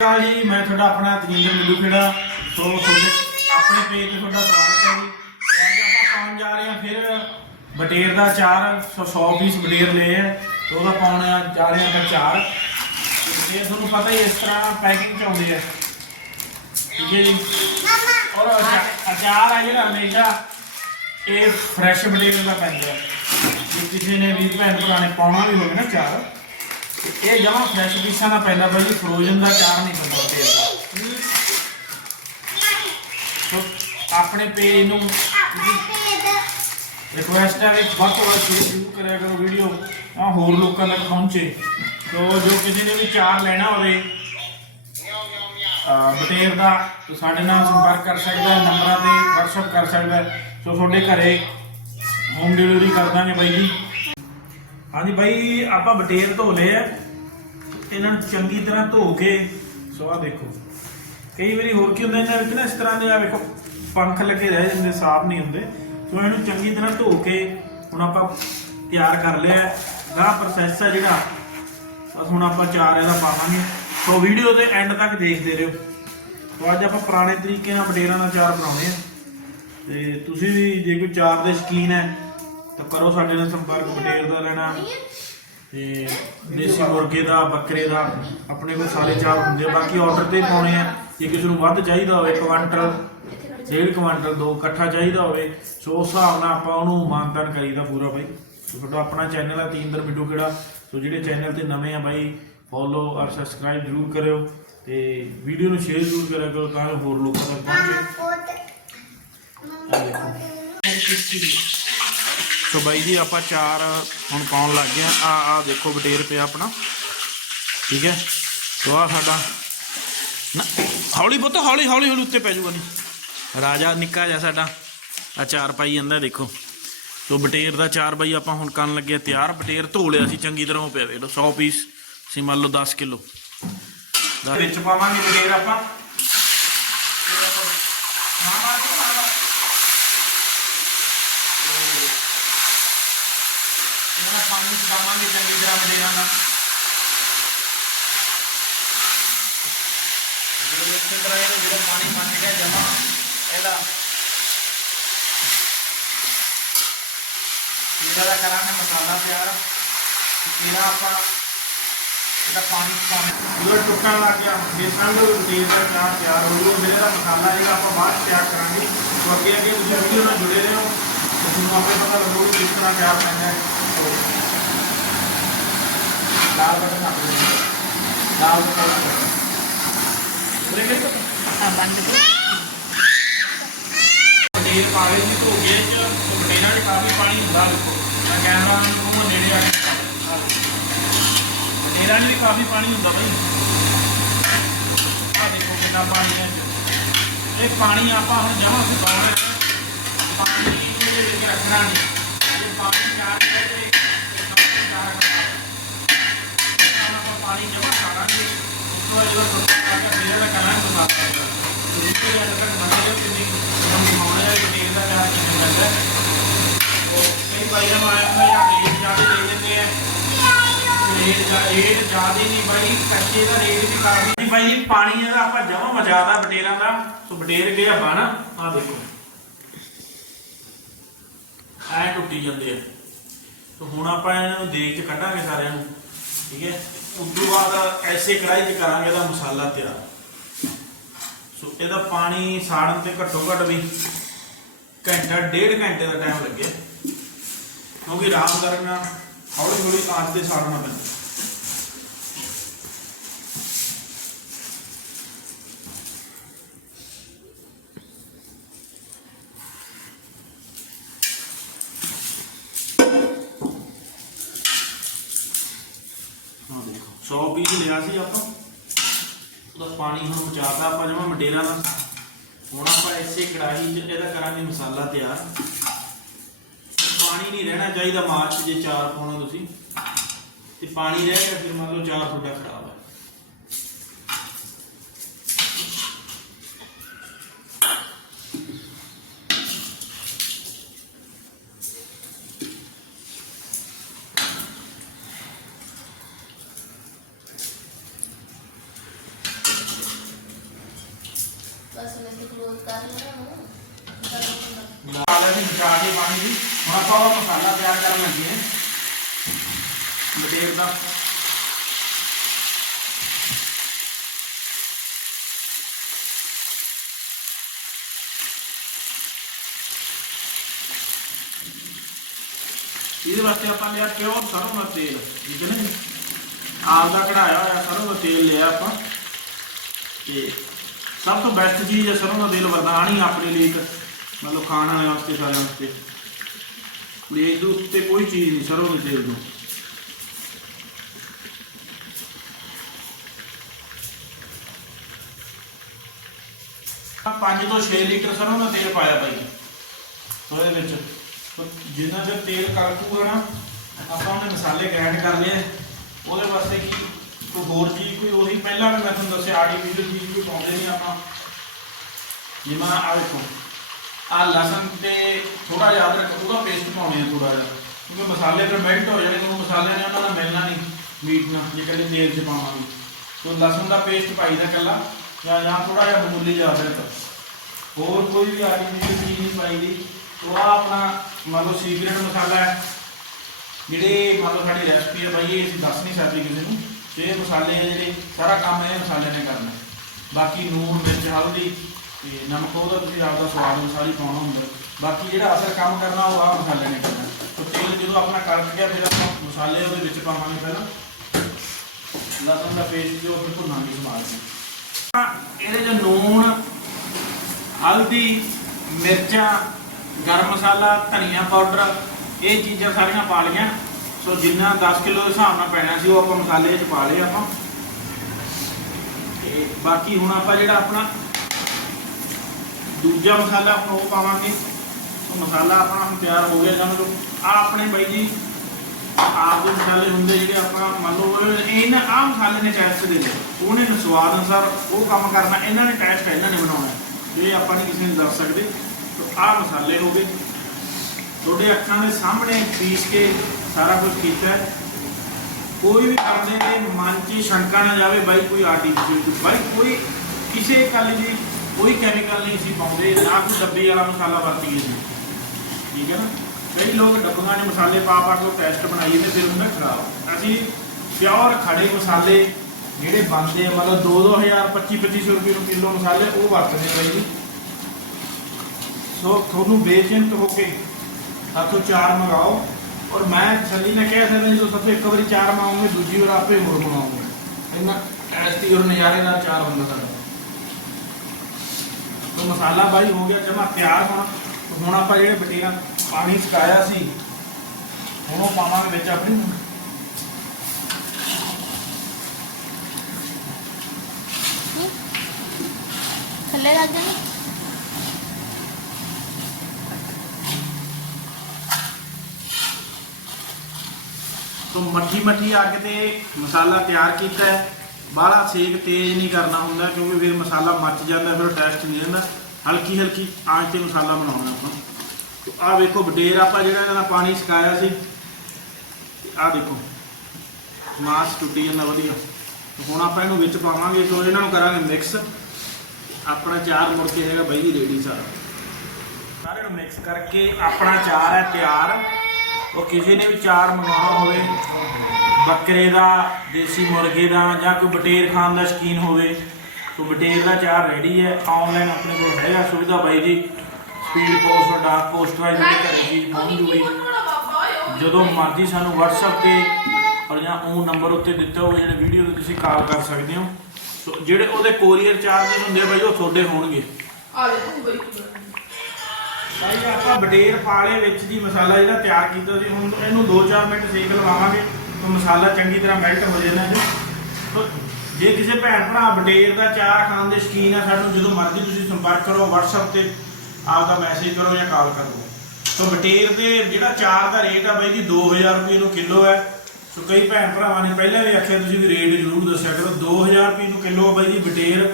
ਕਾਲ ਜੀ ਮੈਂ ਤੁਹਾਡਾ ਆਪਣਾ ਤਜਿੰਦਰ ਮਿੱਲੂ ਖੇੜਾ। ਸੋ ਤੁਹਾਡੇ ਆਪਣੇ ਪੇਜ ਤੇ ਤੁਹਾਡਾ ਸਵਾਗਤ ਹੈ ਜੀ। ਅੱਜ ਆਪਾਂ ਪਾਉਣ ਜਾ ਰਹੇ ਹਾਂ ਫਿਰ ਬਟੇਰ ਦਾ ਚਾਰ। ਸੌ 100 ਪੀਸ ਬਟੇਰ ਲਏ ਆ ਤੇ ਉਹਦਾ ਪਾਉਣ ਜਾ ਰਹੇ ਹਾਂ ਆਪਾਂ ਚਾਰ। ਇਹ ਤੁਹਾਨੂੰ ਪਤਾ ਹੀ ਇਸ ਤਰ੍ਹਾਂ ਪੈਕਿੰਗ ਚ ਆਉਂਦੇ ਹੈ ਠੀਕ ਹੈ ਜੀ। ਔਰ ਅਚਾਰ ਆ ਜਿਹੜਾ ਹਮੇਸ਼ਾ ਇਹ ਫਰੈਸ਼ ਬਟੇਰ ਦਾ ਪੈਂਦਾ। ਜੇ ਕਿਸੇ ਨੇ ਵੀ ਭੈਣ ਭਰਾ ਨੇ ਪਾਉਣਾ ਵੀ ਹੋਵੇ ਨਾ ਚਾਰ ਇਹ ਜਮਾ ਫਰੈਸ਼ ਪੀਸਾਂ ਦਾ ਪੈਂਦਾ ਬਈ ਫਰੋਜ਼ਨ ਦਾ ਚਾਰ ਨਹੀਂ ਪੈਂਦਾ ਬਟੇਰ ਸੋ ਆਪਣੇ ਪੇਜ ਨੂੰ ਰਿਕੁਐਸਟ ਹੈ ਕਿ ਵੱਧ ਤੋਂ ਵੱਧ ਸ਼ੇਅਰ ਜ਼ਰੂਰ ਕਰਿਆ ਕਰੋ ਵੀਡੀਓ ਆ ਹੋਰ ਲੋਕਾਂ ਤੱਕ ਪਹੁੰਚੇ। ਸੋ ਜੋ ਕਿਸੇ ਨੇ ਵੀ ਚਾਰ ਲੈਣਾ ਹੋਵੇ ਬਟੇਰ ਦਾ, ਤਾਂ ਸਾਡੇ ਨਾਲ ਸੰਪਰਕ ਕਰ ਸਕਦਾ ਹੈ ਨੰਬਰਾਂ ਤੇ WhatsApp ਕਰ ਸਕਦਾ। ਸੋ ਤੁਹਾਡੇ ਘਰੇ ਹੋਮ ਡਿਲੀਵਰੀ ਕਰ ਦਾਂਗੇ ਬਾਈ ਜੀ। ਹਾਂਜੀ ਬਾਈ, ਆਪਾਂ ਬਟੇਰ ਧੋ ਲਏ ਆ। ਇਹਨਾਂ ਨੂੰ ਚੰਗੀ ਤਰ੍ਹਾਂ ਧੋ ਕੇ, ਸੋ ਆਹ ਦੇਖੋ। ਕਈ ਵਾਰੀ ਹੋਰ ਕੀ ਹੁੰਦਾ, ਇਹਨਾਂ ਵਿੱਚ ਨਾ ਇਸ ਤਰ੍ਹਾਂ ਦੇ ਆ ਵੇਖੋ, ਪੰਖ ਲੱਗੇ ਰਹਿ ਜਾਂਦੇ, ਸਾਫ਼ ਨਹੀਂ ਹੁੰਦੇ। ਸੋ ਇਹਨੂੰ ਚੰਗੀ ਤਰ੍ਹਾਂ ਧੋ ਕੇ ਹੁਣ ਆਪਾਂ ਤਿਆਰ ਕਰ ਲਿਆ ਗਾ ਪ੍ਰੋਸੈਸ ਹੈ ਜਿਹੜਾ। ਬਸ ਹੁਣ ਆਪਾਂ ਚਾਰ ਇਹਦਾ ਪਾਵਾਂਗੇ। ਸੋ ਵੀਡੀਓ ਦੇ ਐਂਡ ਤੱਕ ਦੇਖਦੇ ਰਹੋ। ਸੋ ਅੱਜ ਆਪਾਂ ਪੁਰਾਣੇ ਤਰੀਕੇ ਨਾਲ ਬਟੇਰਾਂ ਦਾ ਚਾਰ ਬਣਾਉਣੇ ਆ। ਤੇ ਤੁਸੀਂ ਵੀ, ਜੇ ਕੋਈ ਚਾਰ ਦੇ ਸ਼ਕੀਨ ਹੈ ਤਾਂ ਕਰੋ ਸਾਡੇ ਨਾਲ ਸੰਪਰਕ ਬਟੇਰ ਦਾ ਲੈਣਾ ਤੇ ਦੇਸੀ ਮੁਰਗੇ ਦਾ ਬੱਕਰੇ ਦਾ ਆਪਣੇ ਕੋਲ ਸਾਰੇ ਚਾਰ ਹੁੰਦੇ ਆ ਬਾਕੀ ਆਰਡਰ ਤੇ ਪਾਉਣੇ ਆ। ਜੇ ਕਿਸੇ ਨੂੰ ਵੱਧ ਚਾਹੀਦਾ ਹੋਵੇ ਕੁਆਂਟਲ ਡੇਢ ਕੁਆਂਟਲ ਦੋ ਇਕੱਠਾ ਚਾਹੀਦਾ ਹੋਵੇ ਸੋ ਉਸ ਹਿਸਾਬ ਨਾਲ ਆਪਾਂ ਉਹਨੂੰ ਮਾਨਤਾਨ ਕਰੀਦਾ ਪੂਰਾ ਬਾਈ। ਸੋ ਤੁਹਾਡਾ ਆਪਣਾ ਚੈਨਲ ਹੈ ਤੀਂਦਰ ਬਿੱਡੂ ਕਿਹੜਾ? ਸੋ ਜਿਹੜੇ ਚੈਨਲ ਤੇ ਨਵੇਂ ਆ ਬਾਈ ਫੋਲੋ ਔਰ ਸਬਸਕ੍ਰਾਈਬ ਜ਼ਰੂਰ ਕਰਿਓ ਤੇ ਵੀਡੀਓ ਨੂੰ ਸ਼ੇਅਰ ਜ਼ਰੂਰ ਕਰਿਆ ਕਰੋ ਤਾਂ ਹੋਰ ਲੋਕਾਂ ਤੱਕ ਪਹੁੰਚੇ। ਸੋ ਬਾਈ ਜੀ, ਆਪਾਂ ਚਾਰ ਹੁਣ ਪਾਉਣ ਲੱਗ ਗਏ ਆ। ਆ ਦੇਖੋ ਬਟੇਰ ਪਿਆ ਆਪਣਾ। ਠੀਕ ਹੈ? ਸੋ ਆ ਸਾਡਾ ਹੌਲੀ ਪੁੱਤ, ਹੌਲੀ ਹੌਲੀ ਹੌਲੀ ਉੱਤੇ ਪੈ ਜਾਊਗਾ ਨਹੀਂ ਰਾਜਾ ਨਿੱਕਾ ਜਿਹਾ ਸਾਡਾ ਆ ਚਾਰ ਪਾਈ ਜਾਂਦਾ, ਦੇਖੋ। ਸੋ ਬਟੇਰ ਦਾ ਚਾਰ ਬਾਈ ਆਪਾਂ ਹੁਣ ਕਰਨ ਲੱਗੇ ਤਿਆਰ। ਬਟੇਰ ਧੋ ਲਿਆ ਸੀ, ਚੰਗੀ ਤਰ੍ਹਾਂ ਉਹ ਪਿਆ ਵੇਖ ਲਓ 100 ਪੀਸ। ਸੀ ਮੰਨ ਲਓ 10 ਕਿਲੋ। ਵਿੱਚ ਪਾਵਾਂਗੇ ਬਟੇਰ ਆਪਾਂ। ਮੇਰਾ ਪਾਣੀ ਪਾਵਾਂਗੇ ਚੰਗੀ ਤਰ੍ਹਾਂ ਬਟੇਰਾਂ ਦਾ ਜਿਹੜੇ ਇਸ ਤਰ੍ਹਾਂ ਇਹਨੂੰ ਜਿਹੜਾ ਪਾਣੀ ਬਣ ਗਿਆ ਜਮਾ ਇਹਦਾ ਇਹਦਾ ਦਾ ਕਰਾਂਗੇ ਮਸਾਲਾ ਤਿਆਰ ਮੇਰਾ ਆਪਾਂ ਇਹਦਾ ਪਾਣੀ ਪਾਣੀ ਜਦੋਂ ਟੁੱਟਣ ਲੱਗ ਗਿਆ ਦੇਖਾਂਗੇ ਉਹ ਤੇਲ ਦਾ ਚਾਰ ਤਿਆਰ ਹੋ ਗਿਆ ਮੇਰੇ ਦਾ ਮਸਾਲਾ ਜਿਹੜਾ ਆਪਾਂ ਬਾਅਦ 'ਚ ਤਿਆਰ ਕਰਾਂਗੇ ਸੋ ਅੱਗੇ ਅੱਗੇ ਤੁਸੀਂ ਵੀਡੀਓ ਨਾਲ ਜੁੜੇ ਰਹੋ ਤੇ ਤੁਹਾਨੂੰ ਆਪੇ ਪਤਾ ਲੱਗੂ ਕਿ ਪਾਵੇ ਦੀ ਧੋਗੇ ਚ ਪਨੀਰਾਂ ਦੇ ਕਾਫੀ ਪਾਣੀ ਹੁੰਦਾ ਦੇਖੋ ਮੈਂ ਕੈਮਰਾ ਨੂੰ ਨੇੜੇ ਆ ਕੇ ਪਨੀਰਾਂ ਵੀ ਕਾਫੀ ਪਾਣੀ ਹੁੰਦਾ ਬਈ ਆ ਦੇਖੋ ਕਿੰਨਾ ਪਾਣੀ ਹੈ ਇਹ ਪਾਣੀ ਆਪਾਂ ਹੁਣ ਜਮਾ ਸੁਕਾਉਣਾ ਹੈ ਪਾਣੀ ਇਹਦੇ ਵਿੱਚ ਰੱਖਣਾ ਨਹੀਂ। ਇਹ ਪਾਣੀ ਚਾਰ ਕਰਕੇ ਇਹ ਪਾਣੀ ਚਾਰ ਕਰਨਾ ਆਪਾਂ ਪਾਣੀ ਜਮਾ ਕਰਾਂਗੇ। ਉਸ ਤੋਂ ਬਾਅਦ ਜਦੋਂ ਸੁੱਕਾ ਕੇ ਫਿਰ ਇਹਦਾ ਕਰਾਂਗੇ ਮਸਾਲਾ ਤੇ ਇਸ ਤੋਂ ਬਾਅਦ ਤੱਕ ਮਸਾਲੇ ਕਿ ਨਹੀਂ ਹਮ ਹੋਣਾ ਹੈ ਕਿ ਇਹਦਾ ਚਾਰ ਕਿਵੇਂ ਲੱਗਦਾ ਹੈ। ਉਹ ਕਈ ਭਾਈਆਂ ਨੂੰ ਆਇਆ ਹੋਇਆ ਰੇਟ ਜ਼ਿਆਦਾ ਦੇ ਦਿੰਦੇ ਆ। ਰੇਟ ਜ਼ਿਆ- ਰੇਟ ਜ਼ਿਆਦਾ ਨਹੀਂ ਬਾਈ, ਕੱਚੇ ਦਾ ਰੇਟ ਵੀ ਕਾਫੀ ਨਹੀਂ ਬਾਈ ਜੀ, ਪਾਣੀ ਇਹਦਾ ਆਪਾਂ ਜਮਾ ਮਜਾਦਾ ਬਟੇਰਾਂ ਦਾ। ਬਟੇਰ ਗਿਆ ਐ ਟੁੱਟੀ ਜਾਂਦੇ ਆ। ਸੋ ਹੁਣ ਆਪਾਂ ਇਹਨਾਂ ਨੂੰ ਦੇਖ ਚ ਕੱਢਾਂਗੇ ਸਾਰਿਆਂ ਨੂੰ, ਠੀਕ ਹੈ। ਉਸ ਤੋਂ ਬਾਅਦ ਐਸੇ ਕੜਾਈ 'ਚ ਕਰਾਂਗੇ ਇਹਦਾ ਮਸਾਲਾ ਤਿਆਰ ਸੋ ਇਹਦਾ ਪਾਣੀ ਸਾੜਨ ਤੇ ਘੱਟੋ ਘੱਟ ਵੀ ਘੰਟਾ, ਡੇਢ ਘੰਟੇ ਦਾ ਟਾਈਮ ਲੱਗਿਆ। ਕਿਉਂਕਿ ਆਰਾਮ ਕਰਨਾ ਹੌਲੀ ਹੌਲੀ ਆਂਚ ਤੇ ਸਾੜਨਾ ਪੈਂਦਾ ਹਾਂ ਦੇਖੋ 100 ਪੀਸ ਲਿਆ ਸੀ ਆਪਾਂ। ਉਹਦਾ ਪਾਣੀ ਹੁਣ ਬਚਾਤਾ ਆਪਾਂ ਜਮਾ ਮਡੇਰਾ ਦਾ। ਹੁਣ ਆਪਾਂ ਇਸੇ ਕੜਾਹੀ 'ਚ ਇਹਦਾ ਕਰਾਂਗੇ ਮਸਾਲਾ ਤਿਆਰ। ਪਾਣੀ ਨਹੀਂ ਰਹਿਣਾ ਚਾਹੀਦਾ ਮਾਰਚ ਜੇ ਚਾਰ ਪਾਉਣਾ ਤੁਸੀਂ। ਤੇ ਪਾਣੀ ਰਹਿ ਗਿਆ, ਫਿਰ ਮੰਨ ਲਓ ਚਾਰ ਤੁਹਾਡਾ ਖਰਾਬ ਹੈ ਬਸ ਮੈਂ ਤੇ ਕਲੋਜ਼ ਕਰ ਲੈਣਾ ਹੁਣ ਆਲੇ ਮਿਟਾ ਕੇ ਪਾਣੀ ਦੀ ਹੁਣ ਆਪਾਂ ਉਹ ਮਸਾਲਾ ਤਿਆਰ ਕਰਨ ਲੱਗੇ ਹਾਂ ਬਟੇਰ ਦਾ ਇਹਦੇ ਵਾਸਤੇ ਆਪਾਂ ਲਿਆ ਪਿਓਰ ਸਰੋਂ ਦਾ ਤੇਲ। ਠੀਕ ਹੈ ਨਾ ਜੀ ਆਪ ਦਾ ਕਢਾਇਆ ਹੋਇਆ ਸਰੋਂ ਦਾ ਤੇਲ ਲਿਆ ਆਪਾਂ, ਤੇ ਸਭ ਤੋਂ ਬੈਸਟ ਚੀਜ਼ ਹੈ ਸਰੋਂ ਦਾ ਤੇਲ ਵਰਦਾਨ ਹੀ ਆਪਣੇ ਲਈ ਇੱਕ ਮਤਲਬ ਖਾਣ ਵਾਲੇ ਵਾਸਤੇ, ਸਾਰਿਆਂ ਵਾਸਤੇ। ਪਲੇਟ ਦੇ ਉੱਤੇ ਕੋਈ ਚੀਜ਼ ਨਹੀਂ, ਸਰੋਂ ਦੇ ਤੇਲ ਤੋਂ। ਪੰਜ ਤੋਂ 6 ਲੀਟਰ ਸਰੋਂ ਦਾ ਤੇਲ ਪਾਇਆ ਭਾਈ। ਉਹਦੇ ਵਿੱਚ। ਜਿੰਨਾ ਚਿਰ ਤੇਲ ਕੜਕੂਗਾ ਨਾ, ਆਪਾਂ ਉਹਨੇ ਮਸਾਲੇ ਗ੍ਰਾਈਂਡ ਕਰ ਲਏ। ਉਹਦੇ ਵਾਸਤੇ ਕੀ, ਕੋਈ ਹੋਰ ਚੀਜ਼, ਕੋਈ ਉਹੀ, ਪਹਿਲਾਂ ਵੀ ਮੈਂ ਤੁਹਾਨੂੰ ਦੱਸਿਆ ਆਰਟੀਫੀਸ਼ੀਅਲ ਚੀਜ਼ ਕੋਈ ਪਾਉਂਦੇ ਨਹੀਂ ਆਪਾਂ। ਜਿਵੇਂ ਆ ਦੇਖੋ। ਆ ਲਸਣ ਤੇ ਥੋੜਾ ਯਾਦ ਰੱਖੋ ਉਹਦਾ ਪੇਸਟ ਪਾਉਣੇ ਆ ਥੋੜਾ ਜਿਹਾ। ਕਿਉਂਕਿ ਮਸਾਲੇ ਫਿਰ ਮੈਲਟ ਹੋ ਜਾਣੇ, ਕਿਉਂਕਿ ਮਸਾਲੇ ਨੇ ਉਹਨਾਂ ਦਾ ਮਿਲਣਾ ਨਹੀਂ ਮੀਟ ਨਾਲ, ਜੇ ਕਦੇ ਤੇਲ 'ਚ ਪਾਵਾਂਗੇ। ਸੋ ਲਸਣ ਦਾ ਪੇਸਟ ਪਾਈਦਾ ਕੱਲਾ ਜਾਂ ਜਾਂ ਥੋੜਾ ਜਿਹਾ ਮਾਮੂਲੀ ਜਿਹਾ ਅਦਰਕ। ਹੋਰ ਕੋਈ ਵੀ ਆਰਟੀਫੀਸ਼ੀਅਲ ਚੀਜ਼ ਨਹੀਂ ਪਾਈਦੀ ਤੋ ਆ ਆਪਣਾ, ਮੰਨ ਲਓ ਸੀਕ੍ਰੇਟ ਮਸਾਲਾ ਹੈ। ਜਿਹੜੇ ਮੰਨ ਲਓ ਸਾਡੀ ਰੈਸਪੀ ਹੈ ਭਾਈ ਇਹ ਅਸੀਂ ਦੱਸ ਨਹੀਂ ਸਕਦੇ ਕਿਸੇ ਨੂੰ। ਤੇ ਇਹ ਮਸਾਲੇ ਆ ਜਿਹੜੇ, ਸਾਰਾ ਕੰਮ ਇਹ ਮਸਾਲੇ ਨੇ ਕਰਨਾ। ਬਾਕੀ ਨੂਣ, ਮਿਰਚ, ਹਲਦੀ ਤੇ ਨਮਕ ਉਹਦਾ ਤੁਸੀਂ ਆਪਦਾ ਸਵਾਦ ਅਨੁਸਾਰ ਹੀ ਪਾਉਣਾ ਹੁੰਦਾ। ਬਾਕੀ ਜਿਹੜਾ ਅਸਰ ਕੰਮ ਕਰਨਾ, ਉਹ ਆ ਮਸਾਲੇ ਨੇ ਕਰਨਾ। ਤੇ ਤੇਲ ਜਦੋਂ ਆਪਣਾ ਕੜਕ ਗਿਆ ਫਿਰ ਆਪਾਂ ਮਸਾਲੇ ਉਹਦੇ ਵਿੱਚ ਪਾਵਾਂਗੇ ਪਹਿਲਾਂ। ਲਸਣ ਦਾ ਪੇਸਟ ਜੋ ਫਿਰ ਭੁੰਨਾਂਗੇ ਸਮਾਲ ਕੇ ਇਹਦੇ ਚ ਨੂਣ ਹਲਦੀ, ਮਿਰਚਾਂ, ਗਰਮ ਮਸਾਲਾ, ਧਨੀਆ ਪਾਊਡਰ ਇਹ ਚੀਜ਼ਾਂ ਸਾਰੀਆਂ ਪਾ ਲਈਆਂ। ਸੋ ਜਿੰਨਾ 10 ਕਿਲੋ ਦੇ ਹਿਸਾਬ ਨਾਲ ਪੈਣਾ ਸੀ, ਉਹ ਆਪਾਂ ਮਸਾਲੇ 'ਚ ਪਾ ਲਏ ਆਪਾਂ। ਤੇ ਬਾਕੀ ਹੁਣ ਆਪਾਂ ਜਿਹੜਾ ਆਪਣਾ ਦੂਜਾ ਮਸਾਲਾ ਹੁਣ ਉਹ ਪਾਵਾਂਗੇ। ਉਹ ਮਸਾਲਾ ਆਪਣਾ ਹੁਣ ਤਿਆਰ ਹੋ ਗਿਆ ਸਮਝੋ ਆ ਆਪਣੇ ਬਾਈ ਜੀ, ਆਪ ਦੇ ਮਸਾਲੇ ਹੁੰਦੇ ਜਿਹੜੇ ਆਪਾਂ ਮੰਨ ਲਓ ਇਹ- ਇਹਨਾਂ ਆ ਮਸਾਲੇ ਨੇ ਟੈਸਟ ਦੇ ਲਏ। ਉਹਨੇ ਸਵਾਦ ਅਨੁਸਾਰ ਉਹ ਕੰਮ ਕਰਨਾ, ਇਹਨਾਂ ਨੇ ਟੈਸਟ ਇਹਨਾਂ ਨੇ ਬਣਾਉਣਾ। ਇਹ ਆਪਾਂ ਨਹੀਂ ਕਿਸੇ ਨੂੰ ਦੱਸ ਸਕਦੇ। ਤਾਂ ਆ ਮਸਾਲੇ ਹੋ ਗਏ। ਤੁਹਾਡੇ ਅੱਖਾਂ ਦੇ ਸਾਹਮਣੇ ਪੀਸ ਕੇ ਸਾਰਾ ਕੁਝ ਕੀਤਾ ਕੋਈ ਵੀ ਕਰਦੇ ਤੇ ਮਨ 'ਚ ਸ਼ੰਕਾ ਨਾ ਜਾਵੇ। ਬਾਈ ਕੋਈ ਆਰਟੀਫੀਸ਼ੀਅਲ ਬਾਈ ਕੋਈ ਕਿਸੇ ਗੱਲ ਜੀ ਕੋਈ ਕੈਮੀਕਲ ਨਹੀਂ ਸੀ ਪਾਉਂਦੇ, ਨਾ ਕੋਈ ਡੱਬੀ ਵਾਲਾ ਮਸਾਲਾ ਵਰਤੀਏ ਸੀ ਠੀਕ ਹੈ ਨਾ? ਕਈ ਲੋਕ ਡੱਬੀਆਂ 'ਚ ਮਸਾਲੇ ਪਾ ਪਾ ਕੇ ਉਹ ਟੈਸਟ ਬਣਾਈਏ ਤੇ ਫਿਰ ਉਹਨਾਂ ਖਰਾਬ। ਅਸੀਂ ਪਿਓਰ ਖੜੇ ਮਸਾਲੇ ਜਿਹੜੇ ਬਣਦੇ ਆ, ਮਤਲਬ 2-2000 25-2500 ਰੁਪਏ ਨੂੰ ਕਿਲੋ ਮਸਾਲੇ, ਉਹ ਵਰਤਦੇ ਬਾਈ ਜੀ। ਸੋ ਤੁਹਾਨੂੰ ਬੇਚਿੰਤ ਹੋ ਕੇ ਸਾਥੋਂ ਚਾਰ ਮੰਗਾਓ। ਔਰ ਮੈਂ ਤਸੱਲੀ ਨਾਲ ਕਹਿ ਸਕਦਾ ਜਦੋਂ ਸਭ ਤੋਂ ਇੱਕ ਵਾਰੀ ਚਾਰ ਮੰਗਾਉਂਗੇ, ਦੂਜੀ ਵਾਰ ਆਪੇ ਹੋਰ ਮੰਗਾਉਂਗੇ। ਇੰਨਾ ਐਸਟੀ ਔਰ ਨਜ਼ਾਰੇ ਨਾਲ ਚਾਰ ਹੁੰਦਾ ਸਾਡਾ ਤੋ ਮਸਾਲਾ ਬਾਈ ਹੋ ਗਿਆ ਜਮਾ ਤਿਆਰ ਹੁਣ। ਹੁਣ ਆਪਾਂ ਜਿਹੜੇ ਬਟੀਆਂ ਪਾਣੀ ਸੁਕਾਇਆ ਸੀ ਹੁਣ ਉਹ ਪਾਵਾਂਗੇ ਵਿੱਚ ਆਪਣੀ। ਥੱਲੇ ਲੱਗ ਜਾਣੀ? ਤੋ ਮੱਠੀ ਮੱਠੀ ਅੱਗ ਤੇ ਮਸਾਲਾ ਤਿਆਰ ਕੀਤਾ ਹੈ। ਬਾਹਲਾ ਸੇਕ ਤੇਜ਼ ਨਹੀਂ ਕਰਨਾ ਹੁੰਦਾ ਕਿਉਂਕਿ ਫਿਰ ਮਸਾਲਾ ਮੱਚ ਜਾਂਦਾ, ਫਿਰ ਟੈਸਟ ਨਹੀਂ ਆਉਂਦਾ ਹਲਕੀ ਹਲਕੀ ਆਂਚ ਤੇ ਮਸਾਲਾ ਬਣਾਉਣਾ ਆਪਾਂ। ਤੋ ਆਹ ਵੇਖੋ ਬਟੇਰ ਆਪਾਂ ਜਿਹੜਾ ਇਹਨਾਂ ਦਾ ਪਾਣੀ ਸੁਕਾਇਆ ਸੀ ਆਹ ਦੇਖੋ, ਮਾਸ ਟੁੱਟੀ ਜਾਂਦਾ ਵਧੀਆ। ਹੁਣ ਆਪਾਂ ਇਹਨੂੰ ਵਿੱਚ ਪਾਵਾਂਗੇ, ਸੋ ਇਹਨਾਂ ਨੂੰ ਕਰਾਂਗੇ ਮਿਕਸ ਆਪਣਾ ਚਾਰ ਮੁੜ ਕੇ ਹੈਗਾ ਬਈ ਜੀ ਰੈਡੀ ਸਾਰਾ। ਸਾਰੇ ਨੂੰ ਮਿਕਸ ਕਰਕੇ ਆਪਣਾ ਚਾਰ ਹੈ ਤਿਆਰ। ਉਹ ਕਿਸੇ ਨੇ ਵੀ ਚਾਰ ਮੰਗਾਉਣਾ ਹੋਵੇ ਬੱਕਰੇ ਦਾ ਦੇਸੀ ਮੁਰਗੇ ਦਾ ਜਾਂ ਕੋਈ ਬਟੇਰ ਖਾਣ ਦਾ ਸ਼ੌਕੀਨ ਹੋਵੇ ਤਾਂ ਬਟੇਰ ਦਾ ਚਾਰ ਰੈਡੀ ਹੈ ਆਨਲਾਈਨ ਆਪਣੇ ਕੋਲ ਹੈਗਾ ਸੁਵਿਧਾ ਬਾਈ ਜੀ। ਸਪੀਡ ਪੋਸਟ ਡਾਕ ਪੋਸਟ ਵਾਈਜ਼ ਮੇਰੇ ਘਰੇ ਚੀਜ਼ ਪਹੁੰਚ ਜੂਗੀ। ਜਦੋਂ ਮਰਜ਼ੀ ਸਾਨੂੰ WhatsApp ਤੇ ਔਰ ਜਾਂ ਉਹ ਨੰਬਰ ਉੱਤੇ ਦਿੱਤਾ ਹੋਵੇ ਜਿਹੜੇ ਵੀਡੀਓ ਤੇ ਤੁਸੀਂ ਕਾਲ ਕਰ ਸਕਦੇ ਹੋ। ਸੋ ਜਿਹੜੇ ਉਹਦੇ ਕੋਰੀਅਰ ਚਾਰजेस ਹੁੰਦੇ ਆ ਬਾਈ ਉਹ ਤੁਹਾਡੇ ਹੋਣਗੇ। ਭਾਈ ਆਪਾਂ ਬਟੇਰ ਪਾਲੇ ਵਿੱਚ ਜੀ ਮਸਾਲਾ ਜਿਹੜਾ ਤਿਆਰ ਕੀਤਾ ਸੀ ਹੁਣ ਇਹਨੂੰ 2-4 ਮਿੰਟ ਸੇਕ ਲਵਾਵਾਂਗੇ। ਮਸਾਲਾ ਚੰਗੀ ਤਰ੍ਹਾਂ ਮੈਲਟ ਹੋ ਜਾਣਾ ਜੀ। ਜੇ ਕਿਸੇ ਭੈਣ ਭਰਾ ਬਟੇਰ ਦਾ ਚਾਹ ਖਾਣ ਦੇ ਸ਼ੌਕੀਨ ਆ, ਸਾਨੂੰ ਜਦੋਂ ਮਰਜ਼ੀ ਤੁਸੀਂ ਸੰਪਰਕ ਕਰੋ, WhatsApp ਤੇ ਆਪਦਾ ਮੈਸੇਜ ਕਰੋ ਜਾਂ ਕਾਲ ਕਰੋ। ਸੋ ਬਟੇਰ ਦੇ ਜਿਹੜਾ ਚਾਰ ਦਾ ਰੇਟ ਆ ਬਾਈ ਜੀ 2000 ਰੁਪਏ ਨੂੰ ਕਿਲੋ ਹੈ। ਸੋ ਕਈ ਭੈਣ ਭਰਾਵਾਂ ਨੇ ਪਹਿਲਾਂ ਵੀ ਆਖਿਆ, ਤੁਸੀਂ ਵੀ ਰੇਟ ਜ਼ਰੂਰ ਦੱਸਿਆ ਕਰੋ। 2000 ਰੁਪਏ ਨੂੰ ਕਿਲੋ ਆ ਬਾਈ ਜੀ ਬਟੇਰ।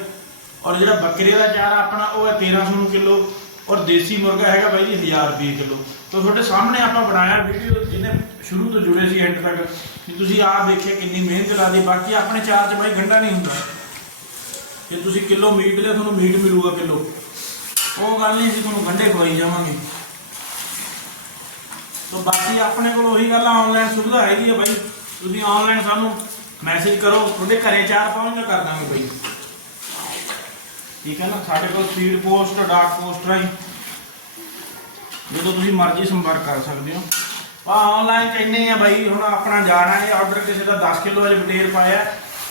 ਔਰ ਜਿਹੜਾ ਬੱਕਰੇ ਦਾ ਚਾਰ ਆਪਣਾ, ਉਹ ਹੈ 1300 ਨੂੰ ਕਿਲੋ। ਔਰ ਦੇਸੀ ਮੁਰਗਾ ਹੈਗਾ ਬਾਈ ਜੀ 1000 ਰੁਪਏ ਕਿਲੋ। ਤਾਂ ਤੁਹਾਡੇ ਸਾਹਮਣੇ ਆਪਾਂ ਬਣਾਇਆ ਵੀਡੀਓ ਜਿਹਨੇ ਸ਼ੁਰੂ ਤੋਂ ਜੁੜੇ ਸੀ ਐਂਡ ਤੱਕ, ਕਿ ਤੁਸੀਂ ਆਪ ਦੇਖਿਆ ਕਿੰਨੀ ਮਿਹਨਤ ਲਾਦੀ, ਬਾਕੀ ਆਪਣੇ ਚਾਰ ਚ ਬਾਈ ਗੰਡਾ ਨਹੀਂ ਹੁੰਦਾ। ਜੇ ਤੁਸੀਂ ਕਿਲੋ ਮੀਟ ਲਿਆ, ਤੁਹਾਨੂੰ ਮੀਟ ਮਿਲੂਗਾ ਕਿਲੋ। ਉਹ ਗੱਲ ਨਹੀਂ ਅਸੀਂ ਤੁਹਾਨੂੰ ਗੰਢੇ ਖਵਾਈ ਜਾਵਾਂਗੇ। ਤਾਂ ਬਾਕੀ ਆਪਣੇ ਕੋਲ ਉਹੀ ਗੱਲ ਆਨਲਾਈਨ ਸੁਵਿਧਾ ਹੈਗੀ ਆ ਬਾਈ। ਤੁਸੀਂ ਆਨਲਾਈਨ ਸਾਨੂੰ ਮੈਸੇਜ ਕਰੋ ਤੁਹਾਡੇ ਘਰੇ ਚਾਰ ਪਹੁੰਚ ਕਰ ਦਾਂਗੇ ਬਾਈ। ਠੀਕ ਹੈ ਨਾ? ਸਾਡੇ ਕੋਲ ਸਪੀਡ ਪੋਸਟ ਡਾਕ ਪੋਸਟ ਰਾਹੀਂ ਜਦੋਂ ਤੁਸੀਂ ਮਰਜ਼ੀ ਸੰਪਰਕ ਕਰ ਸਕਦੇ ਹੋ। ਆ ਆਨਲਾਈਨ ਕਹਿੰਦੇ ਆ ਬਾਈ, ਹੁਣ ਆਪਣਾ ਜਾਣਾ ਹੈ ਆਰਡਰ ਕਿਸੇ ਦਾ 10 ਕਿਲੋ ਅਜੇ ਬਟੇਰ ਪਾਇਆ।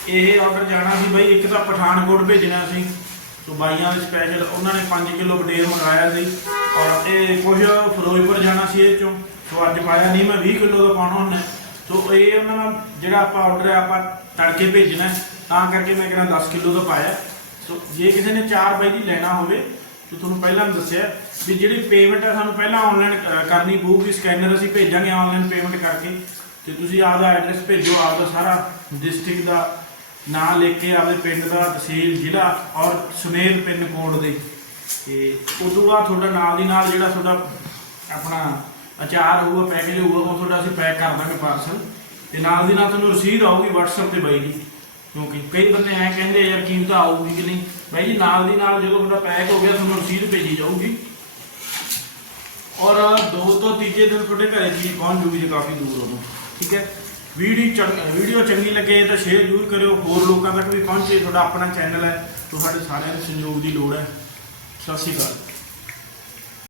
ਇਹ ਆਰਡਰ ਜਾਣਾ ਸੀ ਬਾਈ, ਇੱਕ ਤਾਂ ਪਠਾਨਕੋਟ ਭੇਜਣਾ ਸੀ। ਸੋ ਬਾਈਆਂ ਦੇ ਸਪੈਸ਼ਲ ਉਹਨਾਂ ਨੇ 5 ਕਿਲੋ ਬਟੇਰ ਮੰਗਾਇਆ ਸੀ। ਔਰ ਇਹ ਕੁਝ ਫਿਰੋਜ਼ਪੁਰ ਜਾਣਾ ਸੀ ਇਹ ਚੋਂ। ਸੋ ਅੱਜ ਪਾਇਆ ਨਹੀਂ, ਮੈਂ 20 ਕਿਲੋ ਦਾ ਪਾਉਣਾ ਹੁੰਦਾ। ਸੋ ਇਹ ਉਹਨਾਂ ਦਾ ਜਿਹੜਾ ਆਪਾਂ ਆਰਡਰ ਹੈ ਆਪਾਂ ਤੜਕੇ ਭੇਜਣਾ। ਤਾਂ ਕਰਕੇ ਮੈਂ ਕਿਹਾ 10 ਕਿਲੋ ਦਾ ਪਾਇਆ। ਸੋ ਜੇ ਕਿਸੇ ਨੇ 4 ਬਾਈ ਦੀ ਲੈਣਾ ਹੋਵੇ, ਤਾਂ ਤੁਹਾਨੂੰ ਪਹਿਲਾਂ ਦੱਸਿਆ ਵੀ ਜਿਹੜੀ ਪੇਮੈਂਟ ਹੈ ਸਾਨੂੰ ਪਹਿਲਾਂ ਆਨਲਾਈਨ ਕਰਨੀ ਪਊਗੀ ਸਕੈਨਰ ਅਸੀਂ ਭੇਜਾਂਗੇ ਆਨਲਾਈਨ ਪੇਮੈਂਟ ਕਰਕੇ। ਤੇ ਤੁਸੀਂ ਆਪਦਾ ਐਡਰੈਸ ਭੇਜੋ, ਆਪਦਾ ਸਾਰਾ ਡਿਸਟ੍ਰਿਕਟ ਦਾ ਨਾਂ ਲਿਖ ਕੇ ਆਪਦੇ ਪਿੰਡ ਦਾ ਤਹਿਸੀਲ, ਜ਼ਿਲ੍ਹਾ ਔਰ ਸੁਨੇਲ ਪਿੰਨ ਕੋਡ ਦੇ। ਤੇ ਉਦੋਂ ਬਾਅਦ ਤੁਹਾਡਾ ਨਾਲ ਦੀ ਨਾਲ ਜਿਹੜਾ ਤੁਹਾਡਾ ਆਪਣਾ ਅਚਾਰ ਹੋਊਗਾ ਪੈਕੇਜ ਹੋਊਗਾ, ਉਹ ਤੁਹਾਡਾ ਅਸੀਂ ਪੈਕ ਕਰ ਦਾਂਗੇ ਪਾਰਸਲ ਤੇ ਨਾਲ ਦੀ ਨਾਲ ਤੁਹਾਨੂੰ ਰਸੀਦ ਆਊਗੀ WhatsApp ਤੇ ਬਾਈ ਦੀ। ਕਿਉਂਕਿ ਕਈ ਬੰਦੇ ਐ ਕਹਿੰਦੇ ਯਾਰ ਕੀਮਤ ਆਊਗੀ ਕਿ ਨਹੀਂ? ਬਾਈ ਜੀ, ਨਾਲ ਦੀ ਨਾਲ ਜਦੋਂ ਤੁਹਾਡਾ ਪੈਕ ਹੋ ਗਿਆ, ਤੁਹਾਨੂੰ ਰਸੀਦ ਭੇਜੀ ਜਾਊਗੀ ਔਰ ਦੋ ਤੋਂ ਤੀਜੇ ਦਿਨ ਤੁਹਾਡੇ ਘਰੇ ਚੀਜ਼ ਪਹੁੰਚ ਜੂਗੀ ਜੇ ਕਾਫੀ ਦੂਰ ਹੋਵੋ। ਠੀਕ ਹੈ? ਵੀਡੀਓ ਚੰਗ ਵੀਡੀਓ ਚੰਗੀ ਲੱਗੇ ਤਾਂ ਸ਼ੇਅਰ ਜ਼ਰੂਰ ਕਰਿਓ। ਹੋਰ ਲੋਕਾਂ ਤੱਕ ਵੀ ਪਹੁੰਚੇ, ਤੁਹਾਡਾ ਆਪਣਾ ਚੈਨਲ ਹੈ। ਤੁਹਾਡੇ ਸਾਰਿਆਂ ਦੇ ਸਹਿਯੋਗ ਦੀ ਲੋੜ ਹੈ। ਸਤਿ ਸ਼੍ਰੀ ਅਕਾਲ।